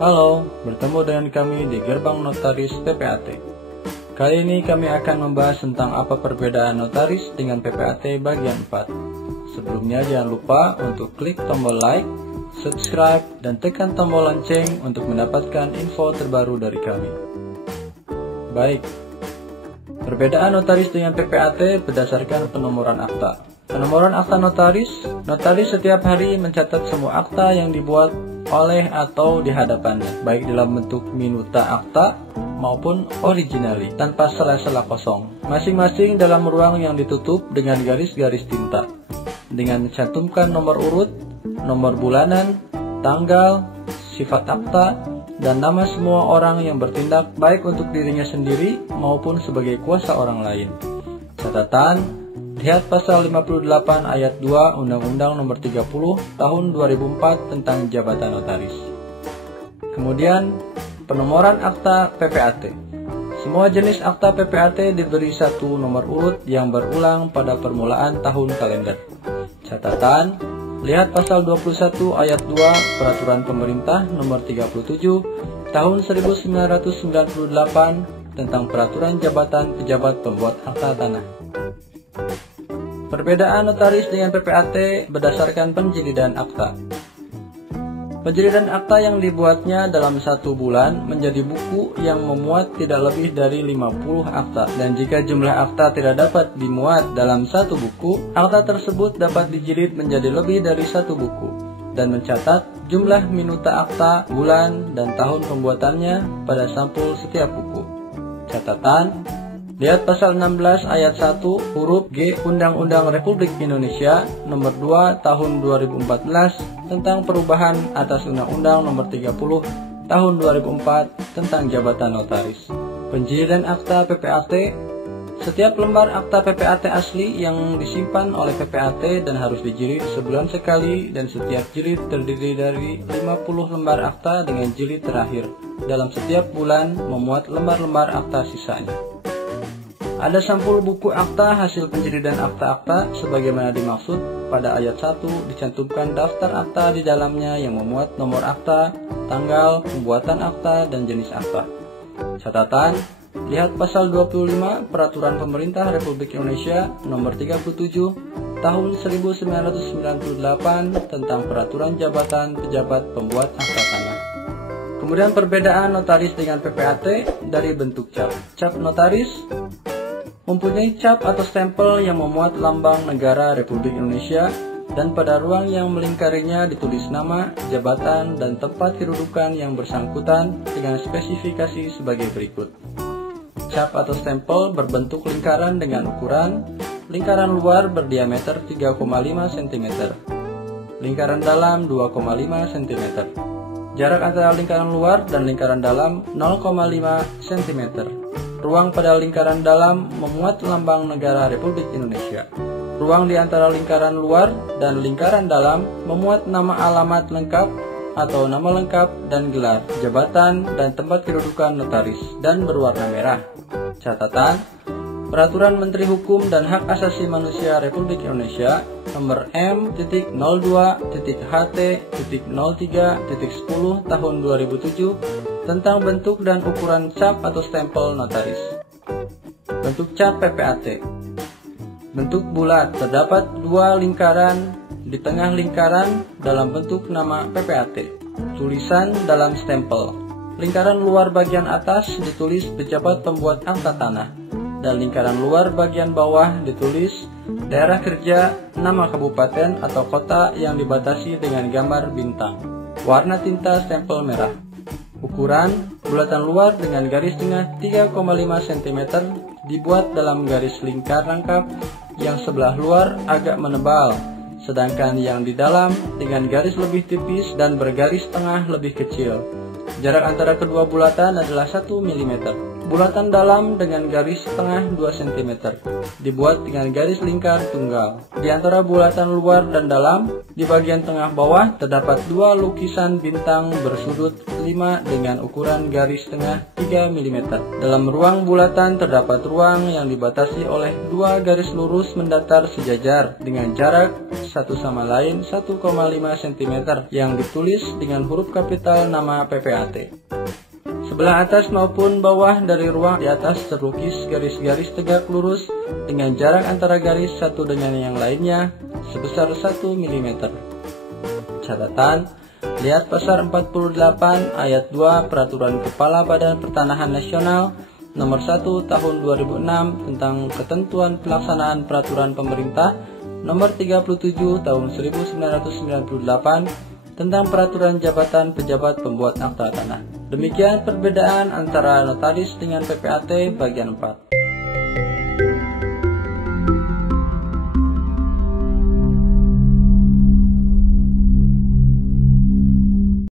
Halo, bertemu dengan kami di Gerbang Notaris PPAT. Kali ini kami akan membahas tentang apa perbedaan notaris dengan PPAT bagian 4. Sebelumnya jangan lupa untuk klik tombol like, subscribe, dan tekan tombol lonceng untuk mendapatkan info terbaru dari kami. Baik, perbedaan notaris dengan PPAT berdasarkan penomoran akta. Penomoran akta notaris setiap hari mencatat semua akta yang dibuat oleh atau di hadapannya, baik dalam bentuk minuta akta maupun originali, tanpa sela-sela kosong, masing-masing dalam ruang yang ditutup dengan garis-garis tinta, dengan mencantumkan nomor urut, nomor bulanan, tanggal, sifat akta, dan nama semua orang yang bertindak baik untuk dirinya sendiri maupun sebagai kuasa orang lain. Catatan: lihat pasal 58 ayat 2 Undang-Undang Nomor 30 Tahun 2004 tentang Jabatan Notaris. Kemudian, penomoran akta PPAT. Semua jenis akta PPAT diberi satu nomor urut yang berulang pada permulaan tahun kalender. Catatan: lihat pasal 21 ayat 2 Peraturan Pemerintah Nomor 37 Tahun 1998 tentang Peraturan Jabatan Pejabat Pembuat Akta Tanah. Perbedaan notaris dengan PPAT berdasarkan penjilidan akta. Penjilidan akta yang dibuatnya dalam 1 bulan menjadi buku yang memuat tidak lebih dari 50 akta, dan jika jumlah akta tidak dapat dimuat dalam 1 buku, akta tersebut dapat dijilid menjadi lebih dari 1 buku dan mencatat jumlah minuta akta, bulan, dan tahun pembuatannya pada sampul setiap buku. Catatan: lihat pasal 16 ayat 1 huruf G Undang-Undang Republik Indonesia Nomor 2 Tahun 2014 tentang perubahan atas Undang-Undang Nomor 30 Tahun 2004 tentang Jabatan Notaris. Penjilidan akta PPAT. Setiap lembar akta PPAT asli yang disimpan oleh PPAT dan harus dijilid sebulan sekali, dan setiap jilid terdiri dari 50 lembar akta dengan jilid terakhir dalam setiap bulan memuat lembar-lembar akta sisanya. Ada sampul buku akta hasil penjilidan akta-akta sebagaimana dimaksud pada ayat 1, dicantumkan daftar akta di dalamnya yang memuat nomor akta, tanggal, pembuatan akta, dan jenis akta. Catatan: lihat pasal 25 Peraturan Pemerintah Republik Indonesia Nomor 37 Tahun 1998 tentang Peraturan Jabatan Pejabat Pembuat Akta Tanah. Kemudian perbedaan notaris dengan PPAT dari bentuk cap. Cap notaris mempunyai cap atau stempel yang memuat lambang negara Republik Indonesia, dan pada ruang yang melingkarinya ditulis nama, jabatan, dan tempat kedudukan yang bersangkutan dengan spesifikasi sebagai berikut. Cap atau stempel berbentuk lingkaran dengan ukuran: lingkaran luar berdiameter 3,5 cm, lingkaran dalam 2,5 cm. Jarak antara lingkaran luar dan lingkaran dalam 0,5 cm. Ruang pada lingkaran dalam memuat lambang negara Republik Indonesia. Ruang di antara lingkaran luar dan lingkaran dalam memuat nama alamat lengkap atau nama lengkap dan gelar, jabatan, dan tempat kedudukan notaris, dan berwarna merah. Catatan: Peraturan Menteri Hukum dan Hak Asasi Manusia Republik Indonesia Nomor M.HT.03.10 Tahun 2007 tentang bentuk dan ukuran cap atau stempel notaris. Bentuk cap PPAT. Bentuk bulat, terdapat 2 lingkaran di tengah lingkaran dalam bentuk nama PPAT. Tulisan dalam stempel. Lingkaran luar bagian atas ditulis Pejabat Pembuat Akta Tanah, dan lingkaran luar bagian bawah ditulis daerah kerja, nama kabupaten atau kota yang dibatasi dengan gambar bintang. Warna tinta stempel merah. Ukuran: bulatan luar dengan garis tengah 3,5 cm dibuat dalam garis lingkar rangkap yang sebelah luar agak menebal, sedangkan yang di dalam dengan garis lebih tipis dan bergaris tengah lebih kecil. Jarak antara kedua bulatan adalah 1 mm. Bulatan dalam dengan garis tengah 2 cm, dibuat dengan garis lingkar tunggal. Di antara bulatan luar dan dalam, di bagian tengah bawah terdapat 2 lukisan bintang bersudut 5 dengan ukuran garis tengah 3 mm. Dalam ruang bulatan terdapat ruang yang dibatasi oleh 2 garis lurus mendatar sejajar dengan jarak satu sama lain 1,5 cm yang ditulis dengan huruf kapital nama PPAT. Sebelah atas maupun bawah dari ruang di atas terlukis garis-garis tegak lurus dengan jarak antara garis satu dengan yang lainnya sebesar 1 mm. Catatan, lihat pasal 48 ayat 2 Peraturan Kepala Badan Pertanahan Nasional Nomor 1 Tahun 2006 tentang ketentuan pelaksanaan peraturan pemerintah Nomor 37 Tahun 1998 tentang peraturan jabatan pejabat pembuat akta tanah. Demikian perbedaan antara notaris dengan PPAT bagian 4.